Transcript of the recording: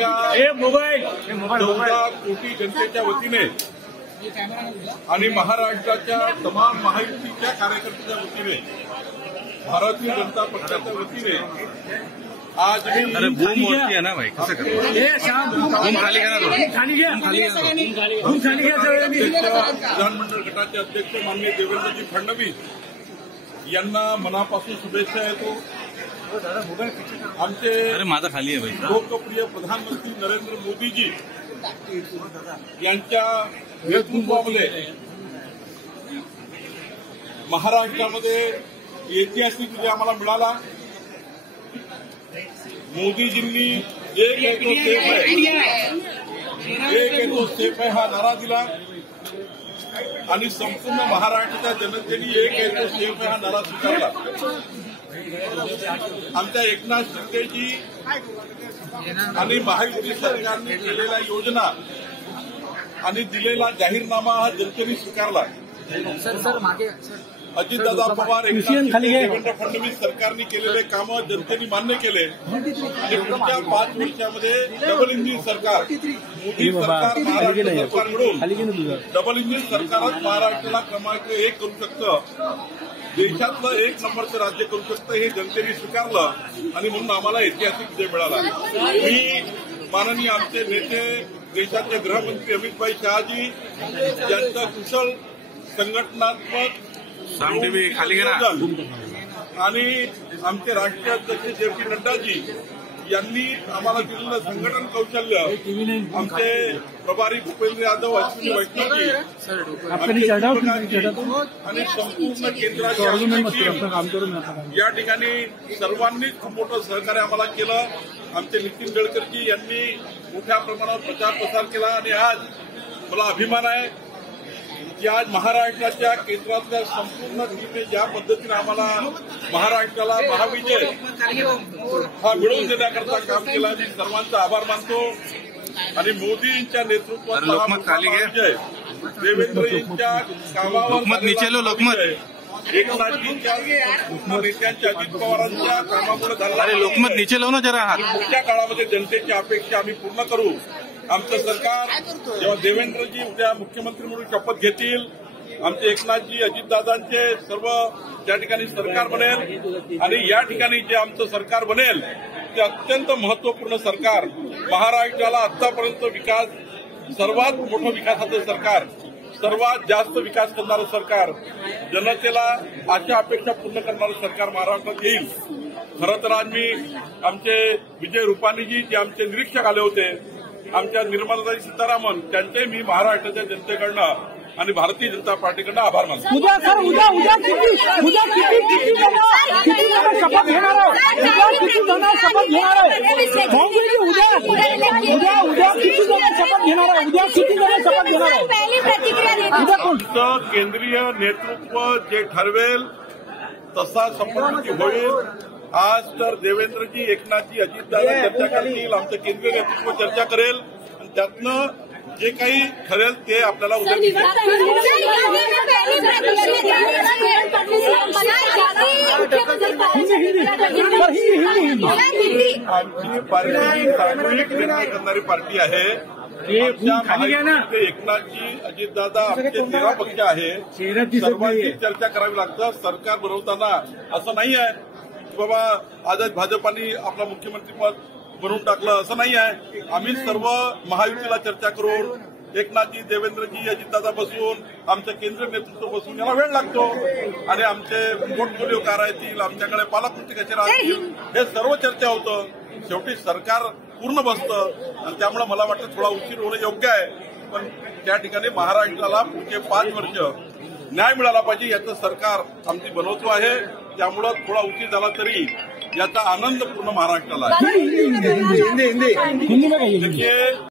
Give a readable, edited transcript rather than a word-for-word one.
महाराष्ट्राच्या 14 कोटी जनतेच्या वतीने आणि महाराष्ट्राच्या तमाम महायुतीच्या कार्यकर्त्यांच्या वतीने भारतीय जनता पक्षाच्या वतीने आज अरे बूम वरती आहे ना भाई, कसं बूम खाली विधानमंडळ गटाचे अध्यक्ष माननीय देवेंद्रजी फडणवीस यांना मनापासून शुभेच्छा येतो। आमचे माझा खाली आहे भाई, लोकप्रिय प्रधानमंत्री नरेंद्र मोदीजी यांच्या नेतृत्वामध्ये महाराष्ट्रामध्ये ऐतिहासिक विजय आम्हाला मिळाला। मोदीजींनी एक है तो सेफ है, एक है तो सेफ है हा नारा दिला आणि संपूर्ण महाराष्ट्राच्या जनतेने एक है तो सेफ है हा नारा स्वीकारला। आमच्या एकनाथ शिंदेजी आणि महायुती सरकारने केलेल्या योजना आणि दिलेला जाहीरनामा हा जनतेने स्वीकारला। अजितदादा पवार देवेंद्र फडणवीस सरकारने केलेले कामं जनतेने मान्य केले आणि पुढच्या 5 वर्षामध्ये डबल इंजिन सरकार मोदी सरकार महाराष्ट्र सरकार मिळून डबल इंजिन सरकारच महाराष्ट्राला क्रमांक 1 करू शकतं, देशातलं 1 नंबरचं राज्य करू शकतं हे जनतेने स्वीकारलं आणि म्हणून आम्हाला ऐतिहासिक विजय मिळाला। मी माननीय आमचे नेते देशाचे गृहमंत्री अमित भाई शहाजी यांचं कुशल संघटनात्मक खाली आणि आमचे राष्ट्रीय अध्यक्ष जे पी नड्डाजी यांनी आम्हाला दिलेलं संघटन कौशल्य, आमचे प्रभारी भूपेंद्र यादव अश्विनी वैष्णवजी आणि संपूर्ण केंद्राची या ठिकाणी सर्वांनीच खूप मोठं सहकार्य आम्हाला केलं। आमचे नितीन गडकरीजी यांनी मोठ्या प्रमाणात प्रचार प्रसार केला आणि आज मला अभिमान आहे की आज महाराष्ट्राच्या केंद्रातल्या संपूर्ण टीमने ज्या पद्धतीने आम्हाला महाराष्ट्राला महाविजय हा मिळवून देण्याकरता काम केलं, मी सर्वांचा आभार मानतो आणि मोदींच्या नेतृत्वात महाविजय देवेंद्रजींच्या कामावर एकनाथजींच्या नेत्यांच्या अजित पवारांच्या कामामुळे झाला लोकमत नीचे लो ना जरा पुढच्या काळामध्ये जनतेची अपेक्षा आम्ही पूर्ण करू। आमचं सरकार जेव्हा देवेंद्रजी उद्या मुख्यमंत्री म्हणून शपथ घेतील, आमचे एकनाथजी अजितदादांचे सर्व त्या ठिकाणी सरकार बनेल आणि या ठिकाणी जे आमचं सरकार बनेल ते अत्यंत महत्वपूर्ण सरकार, महाराष्ट्राला आतापर्यंत विकास सर्वात मोठं विकासाचं सरकार, सर्वात जास्त विकास करणारं सरकार, जनतेला आशा अपेक्षा पूर्ण करणारं सरकार महाराष्ट्रात येईल। खरं तर आज मी आमचे विजय रुपानीजी जे आमचे निरीक्षक आले होते, आमच्या निर्मलाताई सीतारामन त्यांचे मी महाराष्ट्राच्या जनतेकडनं आणि भारतीय जनता पार्टीकडनं आभार मानतो। उद्या किती शपथ घेणार आहे, किती जण शपथ घेणार आहे, उद्या किती जण शपथ घेणार आहे, उद्या किती जण शपथ घेणार आहे, आमचं केंद्रीय नेतृत्व जे ठरवेल तसा शपथविधी होईल। आज तर देवेंद्रजी एकनाथजी अजितदादा चर्चा करतील, आमचं केंद्रीय नेतृत्व चर्चा करेल आणि त्यातनं जे काही ठरेल ते आपल्याला उद्या आमची पार्टी सामूहिक निर्णय करणारी पार्टी आहे। एकनाथजी अजितदादा आमचे 13 पक्ष आहे, सर्वांची चर्चा करावी लागतं। सरकार बनवताना असं नाही आहे की बाबा आजच भाजपाने आपलं मुख्यमंत्रीपद बनवून टाकलं, असं नाही आहे। आम्ही सर्व महायुतीला चर्चा करून एकनाथजी देवेंद्रजी अजितदादा बसून आमचं केंद्रीय नेतृत्व बसून याला वेळ लागतो आणि आमचे पोर्टफोलिओ काय राहतील, आमच्याकडे पालकमंत्री कसे राहतील हे सर्व चर्चा होतं। शेवटी सरकार पूर्ण बसतं आणि त्यामुळे मला वाटतं थोडा उशीर होणं योग्य आहे, पण त्या ठिकाणी महाराष्ट्राला पुढचे 5 वर्ष न्याय मिळाला पाहिजे याचं सरकार आमची बनवतो आहे। त्यामुळं थोडा उशीर झाला तरी याचा आनंद पूर्ण महाराष्ट्राला आहे।